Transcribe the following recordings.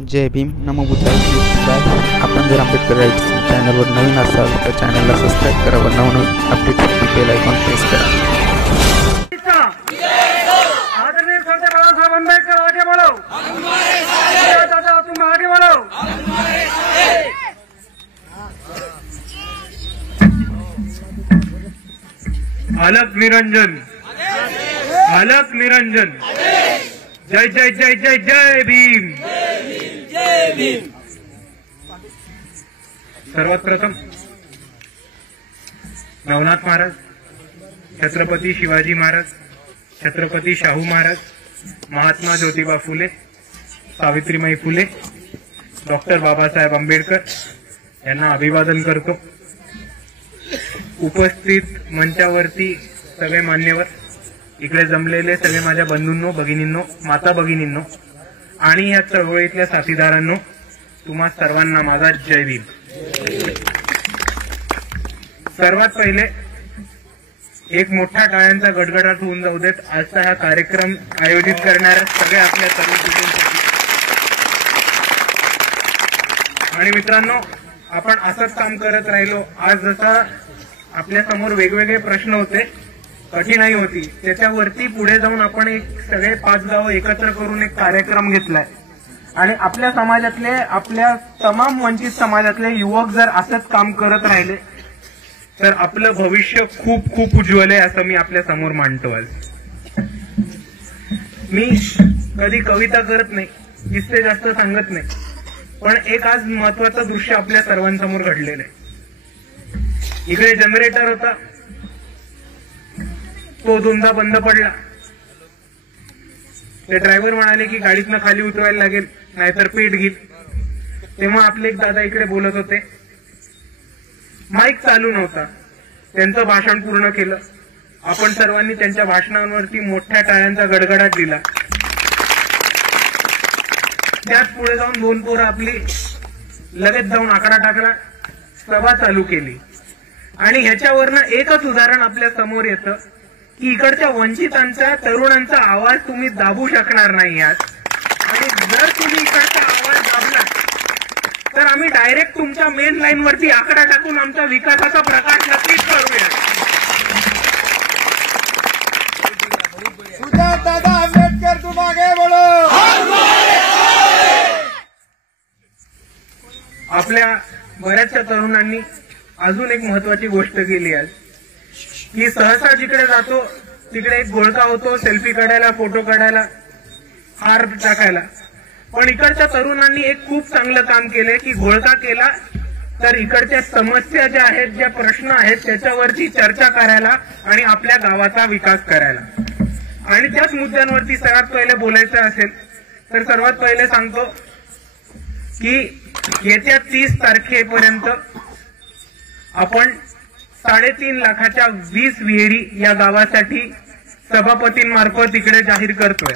जय भीम नमो बुद्धाय. आपण जर आंबेडकर राईट्स चॅनलवर नवीन असाल तर चॅनलला सबस्क्राईब करा व नवनवीन अपडेटसाठी बेल आयकॉन प्रेस करा. आदरणीय सरदार बाबासाहेब आंबेडकर आगे बढ़ो. दादा तुम आगे बढ़ो. अलक निरंजन, अलक निरंजन. जय जय जय जय जय भीम. जय भीम. सर्वात प्रथम नवनाथ महाराज, छत्रपती शिवाजी महाराज, छत्रपती शाहू महाराज, महात्मा ज्योतिबा फुले, सावित्रीबाई फुले, डॉक्टर बाबासाहेब आंबेडकर यांना अभिवादन करतो. उपस्थित मंचावरती सगळे मान्यवर, इकडे जमलेले सगळे माझ्या बंधूंनो, भगिनींनो, माता भगिनींनो आणि या चळवळीतल्या साथीदारांनो, तुम्हा सर्वांना माझा जय भीम. सर्वात पहिले एक मोठा टाळ्यांचा गडगडाट होऊन जाऊ देत आजचा हा कार्यक्रम आयोजित करणाऱ्या सगळ्या आपल्या तरुण पिढींसाठी. आणि मित्रांनो, आपण असंच काम करत राहिलो. आज जसा आपल्या समोर वेगवेगळे प्रश्न होते, कठीणाई होती, त्याच्यावरती पुढे जाऊन आपण एक सगळे 5 गावं एकत्र करून एक कार्यक्रम घेतलाय. आणि आपल्या समाजातले, आपल्या तमाम वंचित समाजातले युवक जर असंच काम करत राहिले तर आपलं भविष्य खूप खूप उज्ज्वल आहे असं मी आपल्या समोर मांडतो. आज मी कधी कविता करत नाही, किस्से जास्त सांगत नाही, पण एक आज महत्वाचं दृश्य आपल्या सर्वांसमोर घडलेलं आहे. इकडे जनरेटर होता, तो दोनदा बंद पडला. ते ड्रायव्हर म्हणाले की गाडीतनं खाली उतरायला लागेल नाहीतर पेट घेईल. तेव्हा आपले एक दादा इकडे बोलत होते, माईक चालू नव्हता, त्यांचं भाषण पूर्ण केलं. आपण सर्वांनी त्यांच्या भाषणावरती मोठ्या टाळ्यांचा गडगडाट दिला. त्याच पुढे जाऊन 2 पोरं आपली लगेच जाऊन आकडा टाकला, सभा चालू केली. आणि ह्याच्यावरनं एकच उदाहरण आपल्या समोर येतं की इकडच्या वंचितांचा, तरुणांचा आवाज तुम्ही दाबू शकणार नाही आहात. आणि जर तुम्ही इकडचा आवाज दाबला तर आम्ही डायरेक्ट तुमच्या मेन लाईन वरती आकडा टाकून आमच्या विकासाचा प्रकाश नक्कीच करूया. दादा आंबेडकर तुम आगे बढ़ो. आपल्या बऱ्याचशा तरुणांनी अजून एक महत्वाची गोष्ट केली आज, की सहसा जिकडे जातो तिकडे एक घोळका होतो, सेल्फी काढायला, फोटो काढायला, हार टाकायला. पण इकडच्या तरुणांनी एक खूप चांगलं काम केलंय की घोळका केला तर इकडच्या समस्या ज्या आहेत, ज्या प्रश्न आहेत त्याच्यावरती चर्चा करायला आणि आपल्या गावाचा विकास करायला. आणि त्याच मुद्द्यांवरती सर्वात पहिले बोलायचं असेल तर सर्वात पहिले सांगतो की येत्या 30 तारखेपर्यंत आपण 3.5 लाखाच्या 20 विहिरी या गावासाठी सभापतींमार्फत इकडे जाहीर करतोय.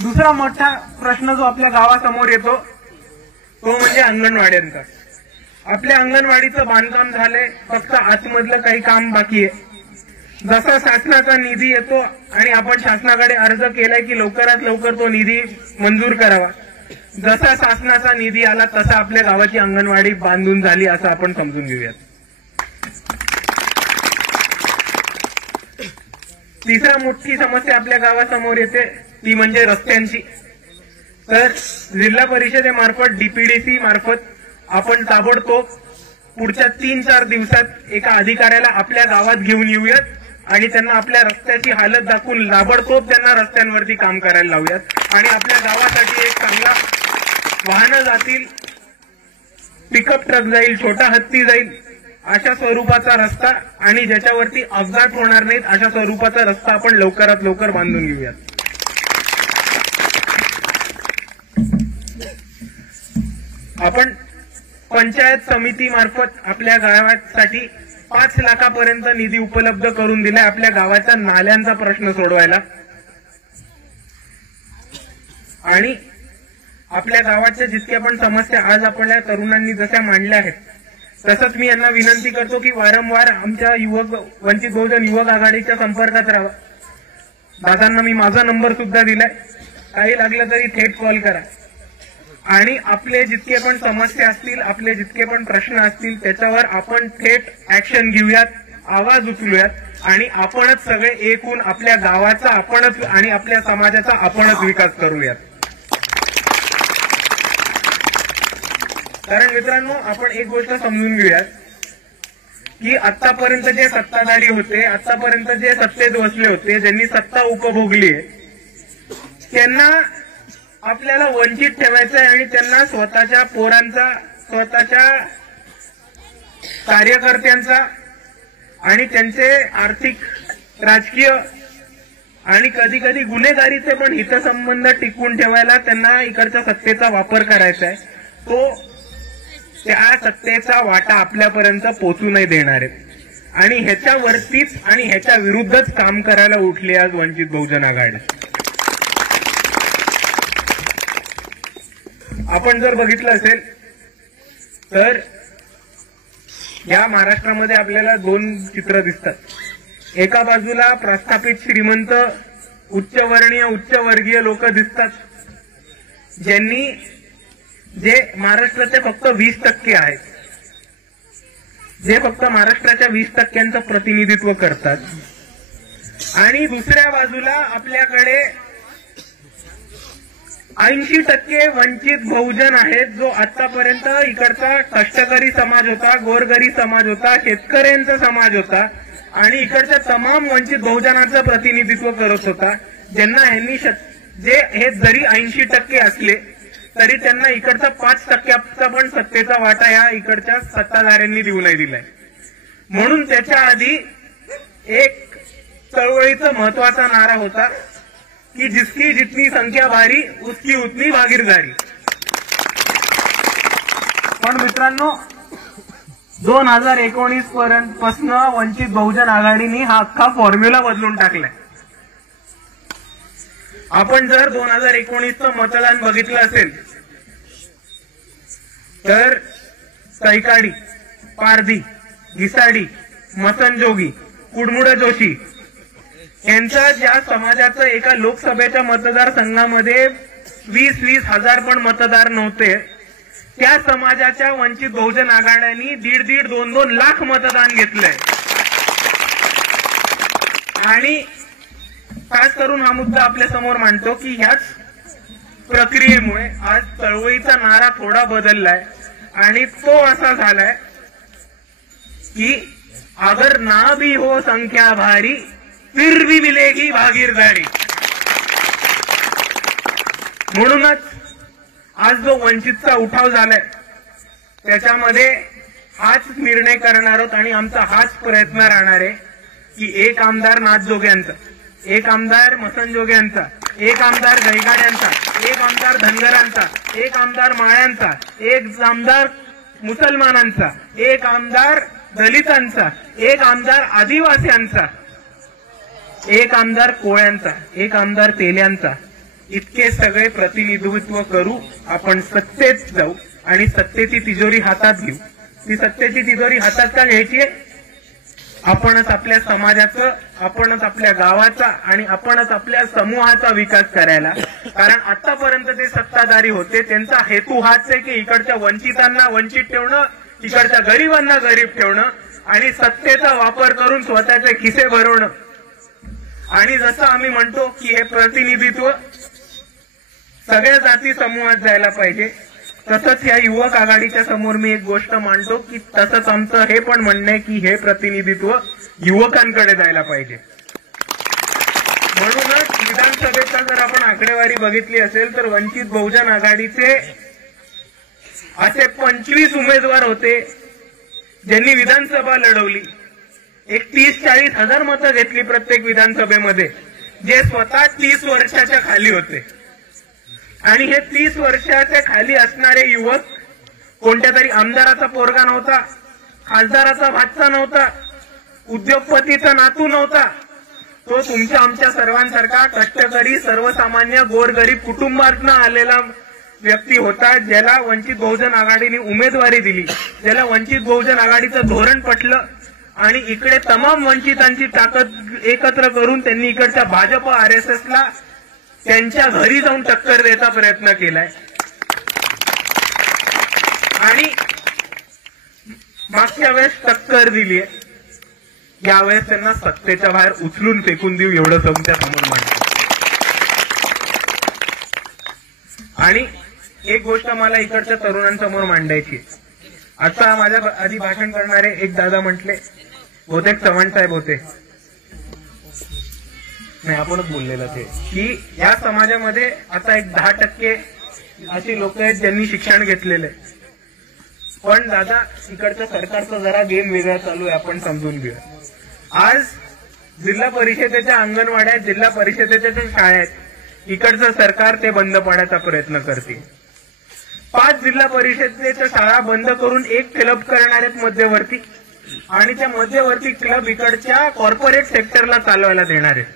दुसरा मोठा प्रश्न जो आपल्या गावासमोर येतो तो म्हणजे अंगणवाड्यांचा. आपल्या अंगणवाडीचं बांधकाम झालंय, फक्त आतमधलं काही काम बाकी आहे. जसा शासनाचा निधी येतो आणि आपण शासनाकडे अर्ज केलाय की लवकरात लवकर तो निधी मंजूर करावा, जसा शासनाचा निधी आला तसा आपल्या गावाची अंगणवाडी बांधून झाली असं आपण समजून घेऊयात. तिसरा मोठी समस्या आपल्या गावासमोर येते ती म्हणजे रस्त्यांची. तर जिल्हा परिषदेमार्फत, डीपीडीसी मार्फत आपण ताबडतोब पुढच्या 3-4 दिवसात एका अधिकाऱ्याला आपल्या गावात घेऊन येऊयात आणि त्यांना आपल्या रस्त्याची हालत दाखवून ताबडतोब त्यांना रस्त्यांवरती काम करायला लावूयात. आणि आपल्या गावासाठी एक चांगला वाहनं जातील, पिकअप ट्रक जाईल, छोटा हत्ती जाईल, अशा स्वरूपाचा रस्ता आणि ज्याच्यावरती अपघात होणार नाहीत अशा स्वरूपाचा रस्ता आपण लवकरात लवकर बांधून घेऊयात. आपण पंचायत समिती मार्फत आपल्या गावासाठी 5 लाखापर्यंत निधी उपलब्ध करून दिलाय आपल्या गावाच्या नाल्यांचा प्रश्न सोडवायला. आणि आपल्या गावाच्या जितक्या पण समस्या आज आपल्या तरुणांनी जशा मांडल्या आहेत तसंच मी यांना विनंती करतो की वारंवार आमच्या वंचित बहुजन युवक आघाडीच्या संपर्कात राहावं. दादांना मी माझा नंबर सुद्धा दिलाय, काही लागलं तरी थेट कॉल करा आणि आपले जितके पण समस्या असतील, आपले जितके पण प्रश्न असतील त्याच्यावर आपण थेट ऍक्शन घेऊयात, आवाज उचलूयात आणि आपणच सगळे एक होऊन आपल्या गावाचा आपणच आणि आपल्या समाजाचा आपणच विकास करूयात. कारण मित्रांनो, आपण एक गोष्ट समजून घेऊयात की आतापर्यंत जे सत्ताधारी होते, आतापर्यंत जे सत्तेत बसले होते, ज्यांनी सत्ता उपभोगली आहे, त्यांना आपल्याला वंचित ठेवायचं आहे आणि त्यांना स्वतःच्या पोरांचा, स्वतःच्या कार्यकर्त्यांचा आणि त्यांचे आर्थिक, राजकीय आणि कधी कधी गुन्हेगारीचे पण हितसंबंध टिकवून ठेवायला त्यांना इकडच्या सत्तेचा वापर करायचा आहे. तो त्या सत्तेचा वाटा आपल्यापर्यंत पोचू नाही देणार आहेत आणि ह्याच्यावरतीच आणि ह्याच्या विरुद्धच काम करायला उठली आज वंचित बहुजन आघाडी. आपण जर बघितलं असेल तर या महाराष्ट्रामध्ये आपल्याला दोन चित्र दिसतात. एका बाजूला प्रस्थापित श्रीमंत, उच्चवर्णीय, उच्चवर्गीय लोक दिसतात, ज्यांनी जे महाराष्ट्राचे फक्त 20% आहेत, जे फक्त महाराष्ट्राच्या 20% प्रतिनिधित्व करतात. आणि दुसऱ्या बाजूला आपल्याकडे 80% वंचित बहुजन आहेत, जो आतापर्यंत इकडचा कष्टकरी समाज होता, गोरगरीब समाज होता, शेतकऱ्यांचा समाज होता आणि इकडच्या तमाम वंचित बहुजनांचं प्रतिनिधित्व करत होता, ज्यांना ह्यांनी जे हे जरी 80% असले तरी त्यांना इकडचा 5%चा पण सत्तेचा वाटा या इकडच्या सत्ताधाऱ्यांनी देऊ नाही दिलाय. म्हणून त्याच्या आधी एक चळवळीचा महत्वाचा नारा होता की जिसकी जितनी संख्या भारी उसकी उतनी भागीरदारी. पण मित्रांनो, 2019 पासून वंचित बहुजन आघाडीने हा अख्खा फॉर्म्युला बदलून टाकलाय. आपण जर 2019चं मतदान बघितलं असेल तर कैकाडी, पारधी, घिसाडी, मसनजोगी, कुडमुडा जोशी यांचा ज्या समाजाचं एका लोकसभेच्या मतदारसंघामध्ये 20-20 हजार पण मतदार नव्हते, त्या समाजाच्या वंचित बहुजन आघाड्यांनी 1.5-2 लाख मतदान घेतलंय. आणि खास करून हा मुद्दा आपल्या समोर मांडतो की ह्याच प्रक्रियेमुळे आज चळवळीचा नारा थोडा बदललाय आणि तो असा झालाय की अगर ना भी हो संख्या भारी फिर भी मिलेगी भागीरदारी. म्हणूनच आज जो वंचितचा उठाव झालाय त्याच्यामध्ये हाच निर्णय करणार आहोत आणि आमचा हाच प्रयत्न राहणार आहे की एक आमदार नाथजोग्यांचा, एक आमदार मसनजोग्यांचा, एक आमदार गैगाड्यांचा, एक आमदार धनगरांचा, एक आमदार माळ्यांचा, एक आमदार मुसलमानांचा, एक आमदार दलितांचा, एक आमदार आदिवासींचा, एक आमदार कोळ्यांचा, एक आमदार तेल्यांचा, इतके सगळे प्रतिनिधित्व करू. आपण सत्तेत जाऊ आणि सत्तेची तिजोरी हातात घेऊ. ती सत्तेची तिजोरी हातात का घ्यायची? आपणच आपल्या समाजाचं, आपणच आपल्या गावाचा आणि आपणच आपल्या समूहाचा विकास करायला. कारण आतापर्यंत जे सत्ताधारी होते त्यांचा हेतू हाच आहे की इकडच्या वंचितांना वंचित ठेवणं, इकडच्या गरिबांना गरीब ठेवणं आणि सत्तेचा वापर करून स्वतःचे खिसे भरवणं. आणि जसं आम्ही म्हणतो की हे प्रतिनिधित्व सगळ्या जाती समूहात जायला पाहिजे, तसंच या युवक आघाडीच्या समोर मी एक गोष्ट मांडतो की तसंच आमचं हे पण म्हणणं आहे की हे प्रतिनिधित्व युवकांकडे जायला पाहिजे. म्हणूनच विधानसभेचा जर आपण आकडेवारी बघितली असेल तर वंचित बहुजन आघाडीचे असे 25 उमेदवार होते ज्यांनी विधानसभा लढवली. एक 30-40 हजार मतं घेतली प्रत्येक विधानसभेमध्ये, जे स्वतः 30 वर्षाच्या खाली होते. आणि हे 30 वर्षाच्या खाली असणारे युवक कोणत्या तरी आमदाराचा पोरगा नव्हता, खासदाराचा भाचा नव्हता, उद्योगपतीचा नातू नव्हता. तो तुमच्या आमच्या सर्वांसारखा कष्टकरी, सर्वसामान्य, गोरगरीब कुटुंबातून आलेला व्यक्ती होता, ज्याला वंचित बहुजन आघाडीने उमेदवारी दिली, ज्याला वंचित बहुजन आघाडीचं धोरण पटलं आणि इकडे तमाम वंचितांची ताकद एकत्र करून त्यांनी इकडच्या भाजप RSSला त्यांच्या घरी जाऊन टक्कर द्यायचा प्रयत्न केलाय. आणि मागच्या वेळेस टक्कर दिलीय, यावेळेस त्यांना सत्तेच्या बाहेर उचलून फेकून देऊ एवढं तुमच्या समोर मांडतो. आणि एक गोष्ट मला इकडच्या तरुणांसमोर मांडायची. आता माझ्या आधी भाषण करणारे एक दादा म्हटले, बहुतेक चव्हाण साहेब होते, नाही आपणच बोललेलं ते, की या समाजामध्ये आता एक 10% अशी लोक आहेत ज्यांनी शिक्षण घेतलेले. पण दादा इकडच्या सरकारचा जरा गेम वेगळा चालू आहे, आपण समजून घेऊया. आज जिल्हा परिषदेच्या अंगणवाड्या, जिल्हा परिषदेच्या ज्या शाळा आहेत, इकडचं सरकार ते बंद पाडण्याचा प्रयत्न करते. 5 जिल्हा परिषदेच्या शाळा बंद करून एक क्लब करणार आहेत मध्यवर्ती, आणि त्या मध्यवर्ती क्लब इकडच्या कॉर्पोरेट सेक्टरला चालवायला देणार आहेत.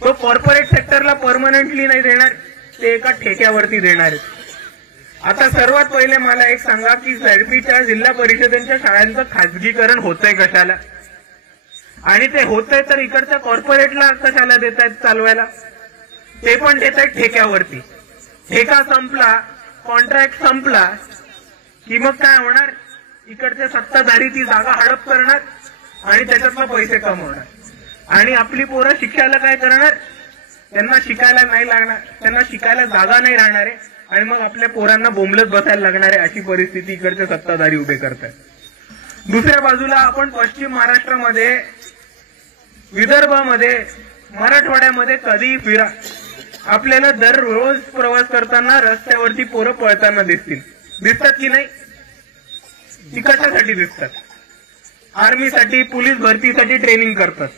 तो कॉर्पोरेट सेक्टरला परमनंटली नाही देणार, ते एका ठेक्यावरती देणार आहेत. आता सर्वात पहिले मला एक सांगा की झडपीच्या जिल्हा परिषदेच्या शाळांचं खाजगीकरण होतंय कशाला, आणि ते होतंय तर इकडच्या कॉर्पोरेटला कशाला देत आहेत चालवायला, ते पण देत आहेत ठेक्यावरती. ठेका संपला, कॉन्ट्रॅक्ट संपला की मग काय होणार, इकडचे सत्ताधारी ती जागा हडप करणार आणि त्याच्यातनं पैसे कमवणार. आणि आपली पोरं शिक्षाला काय करणार, त्यांना शिकायला नाही लागणार, त्यांना शिकायला जागा नाही राहणार आहे, आणि मग आपल्या पोरांना बोंबलत बसायला लागणार आहे, अशी परिस्थिती इकडचे सत्ताधारी उभे करतात. दुसऱ्या बाजूला आपण पश्चिम महाराष्ट्रामध्ये, विदर्भामध्ये, मराठवाड्यामध्ये कधीही फिरा, आपल्याला दररोज प्रवास करताना रस्त्यावरती पोरं पळताना दिसतात की नाही? ती कशासाठी दिसतात? आर्मीसाठी, पोलीस भरतीसाठी ट्रेनिंग करतात.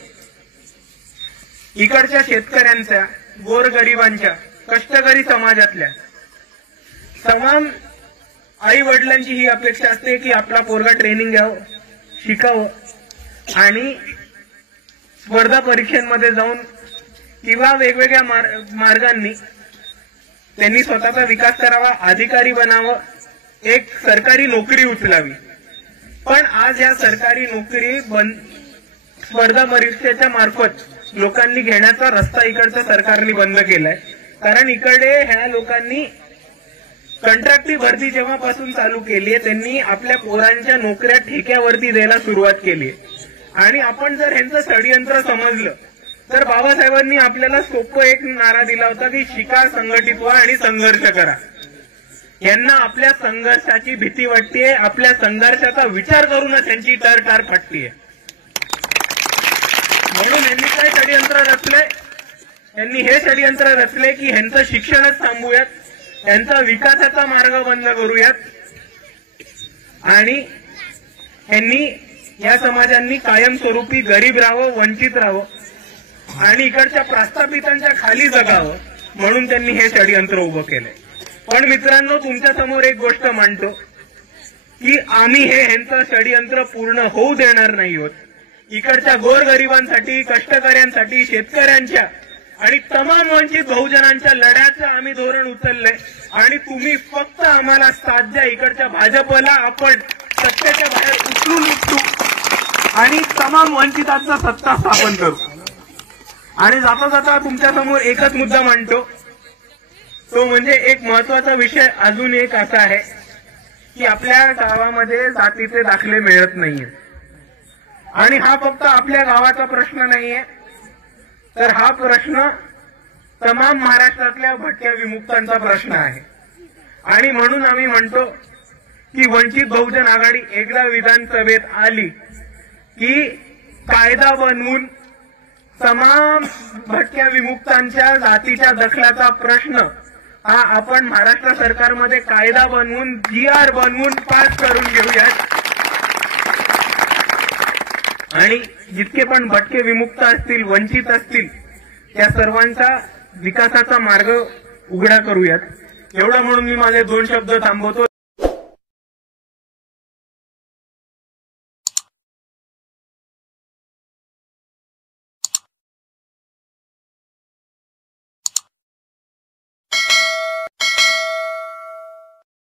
इकडच्या शेतकऱ्यांच्या, गोरगरिबांच्या, कष्टकरी समाजातल्या तमाम आई वडिलांची ही अपेक्षा असते की आपला पोरगा ट्रेनिंग घ्यावं, शिकावं आणि स्पर्धा परीक्षांमध्ये जाऊन किंवा वेगवेगळ्या मार्गांनी त्यांनी स्वतःचा विकास करावा, अधिकारी बनावं, एक सरकारी नोकरी उचलावी. पण आज या सरकारी नोकरी स्पर्धा परीक्षेच्या मार्फत लोकांनी घेण्याचा रस्ता इकडच्या सरकारने बंद केलाय. कारण इकडे ह्या लोकांनी कंत्राटी भरती जेव्हापासून चालू केली आहे, त्यांनी आपल्या पोरांच्या नोकऱ्या ठेक्यावरती द्यायला सुरुवात केली आहे. आणि आपण जर ह्यांचं षडयंत्र समजलं तर बाबासाहेबांनी आपल्याला सोपं एक नारा दिला होता की शिका, संघटित व्हा आणि संघर्ष करा. यांना आपल्या संघर्षाची भीती वाटतेय, आपल्या संघर्षाचा विचार करूनच यांची टार फाटतीये. म्हणून यांनी काय षडयंत्र रचलंय, यांनी हे षडयंत्र रचले की ह्यांचं शिक्षणच थांबूयात, यांचा विकासाचा मार्ग बंद करूयात, आणि यांनी या समाजांनी कायमस्वरूपी गरीब राहावं, वंचित राहावं आणि इकडच्या प्रस्थापितांच्या खाली जगावं, म्हणून त्यांनी हे षडयंत्र उभं केलंय. पण मित्रांनो, तुमच्या समोर एक गोष्ट मांडतो की आम्ही हे ह्यांचं षडयंत्र पूर्ण होऊ देणार नाही आहोत. इकडच्या गोरगरिबांसाठी, कष्टकऱ्यांसाठी, शेतकऱ्यांच्या आणि तमाम वंचित बहुजनांच्या लढ्याचं आम्ही धोरण उचललंय. आणि तुम्ही फक्त आम्हाला साथ द्या, इकडच्या भाजपला आपण सत्तेच्या बाहेर उचलून निघू आणि तमाम वंचितांचा सत्ता स्थापन करू. आणि जाता जाता तुमच्या समोर एकच मुद्दा मांडतो, तो म्हणजे एक महत्वाचा विषय अजून एक असा आहे की आपल्या गावामध्ये जातीचे दाखले मिळत नाहीये. आणि हा फक्त आपल्या गावाचा प्रश्न नाहीये, तर हा प्रश्न तमाम महाराष्ट्रातल्या भटक्या विमुक्तांचा प्रश्न आहे. आणि म्हणून आम्ही म्हणतो की वंचित बहुजन आघाडी एकदा विधानसभेत आली की कायदा बनवून तमाम भटक्या विमुक्तांच्या जातीच्या दखलाचा प्रश्न हा आपण महाराष्ट्र सरकारमध्ये कायदा बनवून, GR बनवून पास करून घेऊयात. आणि जितके पण भटके विमुक्त असतील, वंचित असतील, त्या सर्वांचा विकासाचा मार्ग उघडा करूयात. एवढं म्हणून मी माझे 2 शब्द थांबवतो.